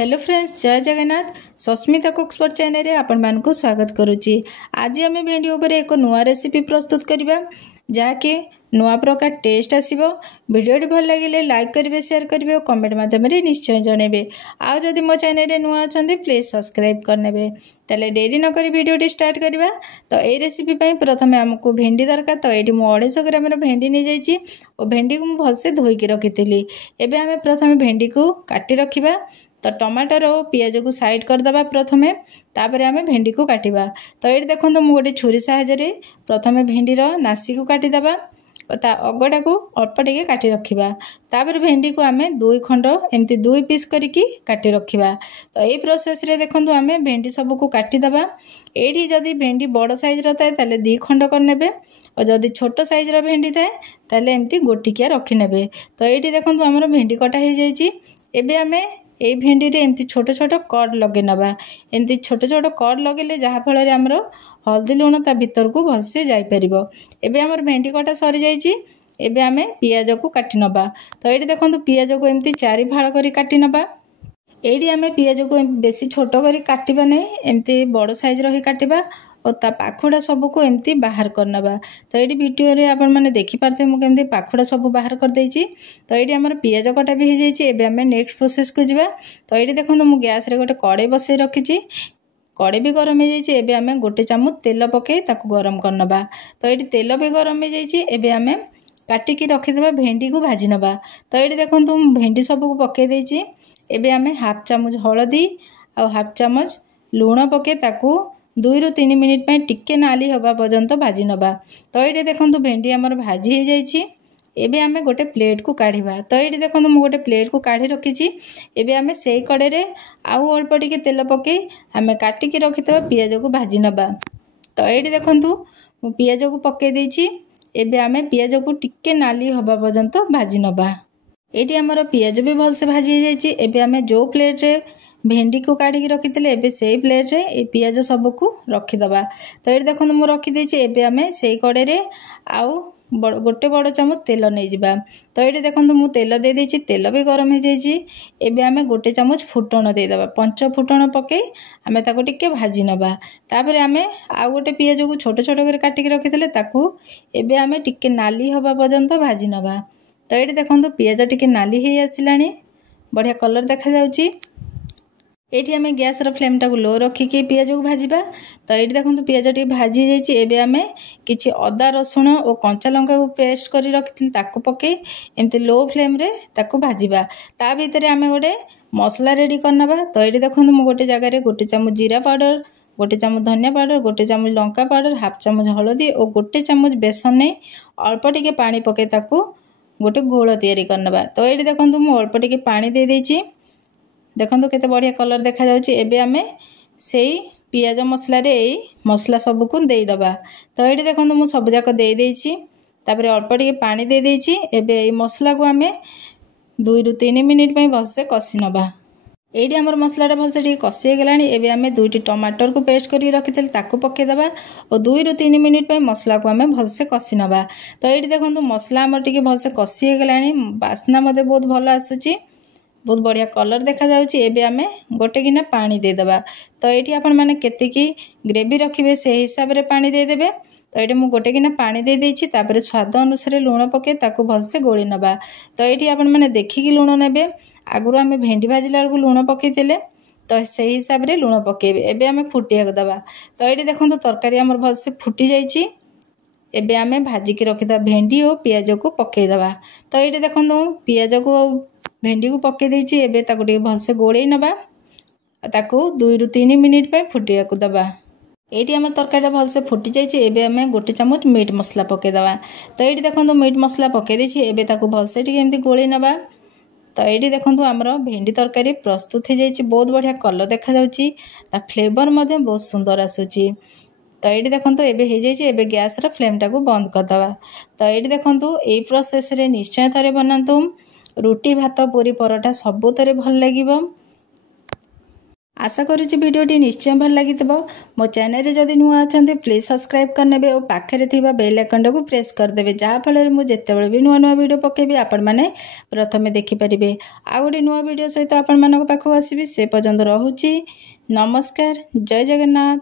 Hello friends, जय Jagannath. Sasmita कुक्स channel रे आपण मानकु स्वागत करुच्ची। आज आम भेंडी उपर एक नुआ रेसिपी प्रस्तुत करबा जहाँकि नुआ प्रकार टेस्ट आसीबो। वीडियोटी भल लगे लाइक करेंगे, शेयर करेंगे और कमेंट माध्यम निश्चय जनइबे। आउ जदि मो चैनल रे नुआ अछंती प्लीज सब्सक्राइब करनेबे। ताले डेरी न करी वीडियोटी स्टार्ट करबा। तो ए रेसिपी पई प्रथमे हमकु भेंडी दरकार। तो एटी मो 250 ग्राम भेंडी नै जाईची और भेंडी को भल से धोई के रखिथिली। एबे हमें प्रथमे भेंडी को काटी रखिबा। तो टमाटर और पियाज को साइड करदे प्रथमे, तापर आम भेंडी को काटिबा। तो ये देखो मुझे गोटे छुरी साहाय्य प्रथमे भेंडीर नासी को काटिदेबा और ता अगटा को अल्प टिके काटी रखिबा। तापर भेंडी को आम 2 खंड एमती 2 पीस करिकी काटी रखिबा। तो ये प्रोसेस रे देखो आम भेंडी सब को काटिदेबा। एठी जदि भेंडी बड़ साइज थाए ताले 2 खंड करनेबे और जदि छोट साइज भेंडी थाए ताले एमती गोटिकिया रखिनेबे। तो ये देखो आमर भेंडी कटा हो जाइए। एबे आमे ए भेंडी रे एमती छोट छोट कट लगे नबा। एमती छोट छोट कट लगेले जहाँ फल आमर हल्दी लुण ता भीतर को भलसे जाई परिबो। एबे आमर भेंडी कटा सरी जाइए। एबे आमे पियाज को काटी नबा। तो ये देखो पियाज को एमती 4 फाड़ करी काटी नबा। एठी आमे पियाज को बेसी छोट करी काटिबा नै, एमती बड़ साइज रही काटिबा और ता पाखुड़ा सब को एमती बाहर करनबा। तो ये वीडियो रे आपण माने देखि पारथे मु केमती पाखुड़ा सब बाहर कर देइची। तो ये हमर पियाज कटा भी हो जाइए। एबे आमे नेक्स्ट प्रोसेस को जिबा। तो ये देखो मु गैस रे गोटे कड़े बसई रखिची। कड़े भी गरम हो जाइए। एबे आमे गोटे चामच तेल पके ताकू गरम करनबा। तो ये तेल भी गरम हो जाइए। एबे आमे काटिकी रखिदेबा भेंडी को भाजी नबा। तो ये देखो भेंडी सब को पके देइची। एबे आमे हाफ चामच हलदी और हाफ चामच लुण पके ताकू 2 ରୁ 3 मिनिट पे टिके नाली हवा पर्यंत भाजी नबा। तो ये देखो भेंडी आमर भाजी हो जाइए। एबे आमे गोटे प्लेट को काढ़िबा। तो ये देखो मु गोटे प्लेट को काढ़ी रखिची। एबे आमे सेई कड़े रे आउ अल्प टिके तेल पके आमे काटिकी रखितबा पियाज को भाजी नबा। तो ये देखो मु पियाज को पके देइची। एबे आमे पियाज को टिके नाली हवा पर्यंत भाजी नबा। एटी आमर पियाज भी भल से भाजी हो जाइए। एबे आमे जो प्लेट रे भेंडी को काढ़ी रखिते एबे से प्लेट रे ए पियाज सब को रखिदबा। तो ये देखो मु रखी देइची। एबे आमे से कड़े रे आउ गोटे बड़ चामच तेल नहीं जिबा। तो ये देखो मु तेल दे देइची। तेल भी गरम हो जाइए। एबे आमे गोटे चामच फुटण दे दबा। 5 फुटण पके आमे ताको टिके भाजी नबा। तापर आमे आ गोटे पियाज को छोट छोट कर काटिक रखिते ताकू एबे आमे टिके नाली हवा पर्यंत भाजी नबा। तो ये देखो पियाज टिके नाली हो आसिलानी, बढ़िया कलर देखा जाउची। एठी आमे गैस रो फ्लेम टाको लो रखिकी पियाज को भाजीबा। तो ये देखो पियाज टी भाजी जाइए। एबे आमे किछि अदा रसुण और कंचा लंका को पेस्ट करी रखिथिल ताको पके एमती लो फ्लेम रे ताको भाजीबा। ता भीतर आमे गोटे मसला रेडी करनबा। तो ये देखो मु गोटे जगह रे गोटे चामच जीरा पाउडर, गोटे चामच धनिया पाउडर, गोटे चामच लंका पाउडर, हाफ चामच हलदी और गोटे चामच बेसन नै अल्प टिके पानी पके ताको गोटे घोल तैयारी करनबा। तो ये देखो मु अल्प टिके पानी दे देइची। देखो केते बढ़िया कलर देखा जाउची। एबे आमे सेई पियाज मसला रे एई मसला सब को देई दबा। तो ये देखो मु सब जाक दे देइची। तापर अल्प टिके पानी दे देइची। एबे एई मसला को आमे 2 ରୁ 3 मिनिट पे भलसे कसी नबा। एडी हमर मसला भलसे टिके कसी हे गलानी। एबे आमे 2टी टमाटर को पेस्ट करी रखिथिल ताकू पके दबा और 2 ରୁ 3 मिनिट पे मसला को आमे भलसे कसी नबा। तो एडी देखो मसला हमर टिके भलसे कसी हे गलानी। बास्ना मते बहुत भलो आसुची, बहुत बढ़िया कलर देखा जाउची। एबे आमे गोटे गिना पानी दे दबा। तो एठी आपण माने केतिकी ग्रेवी रखिबे से हिसाब रे पानी दे देबे। तो एठी मु गोटे गिना पानी दे देइची। तापर स्वाद अनुसार लुण पके ताकू भलसे गोली नबा। तो एठी आपण माने देखिकी लुण नेबे। आगुरो आमे भेंडी भाजिला को लुण पकेइतिले, तो से हिसाब रे लुण पकेबे। एबे आमे फुटिया दबा। तो एठी देखंतु तरकारी हमर भलसे फुटी जाइची। एबे आमे भाजी के रखिदा भेंडी और पियाज को पकेइ दबा। तो एठी देखंतु पियाज को भेंडी को पके देइची। एबे ताको टिके भलसे गोळेई नबा। ताको 2 ରୁ 3 मिनिट पे फुटिया को दबा। एठी हमर तरकारी भलसे फुटी जाइची। एबे आमे गोटे चामच मीट मसला पके दबा। तो एठी देखंतु मीट मसला पके देइची। एबे ताको भलसे टिके एमती गोळेई नबा। तो एठी देखंतु हमर भेंडी तरकारी प्रस्तुत हो जाइची। बहुत बढ़िया कलर देखा जाउची। ता फ्लेवर मध्ये बहुत सुंदर आसुची। तो ये देखो एबे हो जाइए। एबे गैस रा फ्लेम टाको बंद कर दबा। तो ये देखो ए प्रोसेस रे निश्चय थरे बनातु। रुटी भात पूरी परोठा सबुतरे भल लागिबो। आशा करुँच भिडियोटी निश्चय भल लगी मो चैनल जदि नुआ अच्छा प्लीज सब्सक्राइब करने और पाखे बेल आइकन को प्रेस करदे जहाँफल मुझे भी नुआ नुआ वीडियो पकेबी आपण मैंने प्रथमे देखिपारे। आ गोटे नुआ वीडियो सहित आपण पाखक आसबि से पर्यंत रहुछि। नमस्कार, जय जगन्नाथ।